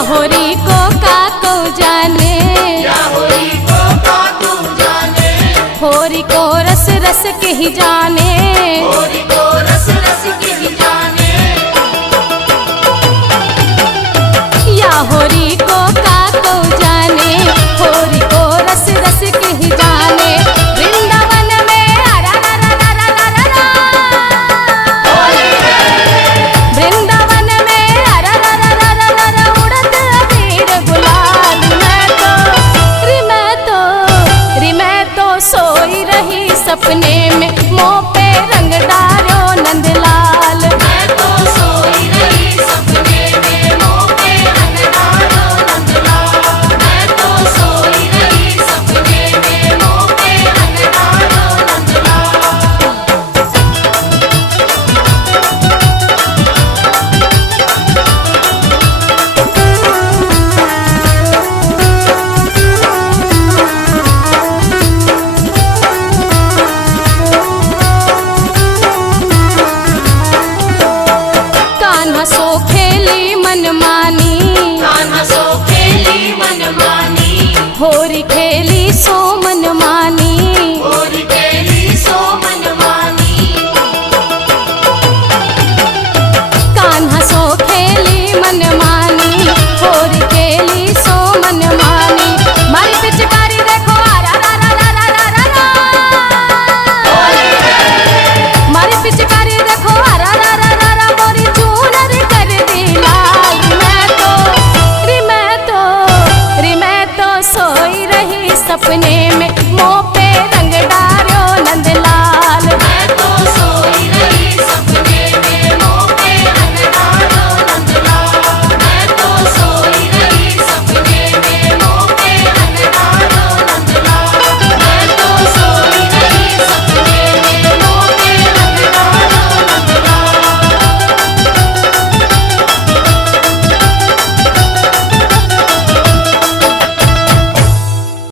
होरी को का जाने, होरी को रस रस के ही जाने, होरी को रस रस के ही जाने। या होरी को का जाने, होरी को रस रस के ही जाने। वृंदावन में अरा रा रा रा रा रा रा, वृंदावन में अरा रा रा रा रा रा, उड़त अबीर गुलाल। मैं तो सोई रही सपने में, मुँह पे रंग डालो नंदलाल। मैं तो सोई रही सपने में, मुँह पे रंग डालो नंदलाल। मैं तो सोई रही सपने में, मुँह पे रंग डालो नंदलाल। कान्हा सो खेली मनमानी, कान्हा सो खेली मनमानी, होरी खेली सो मनमानी।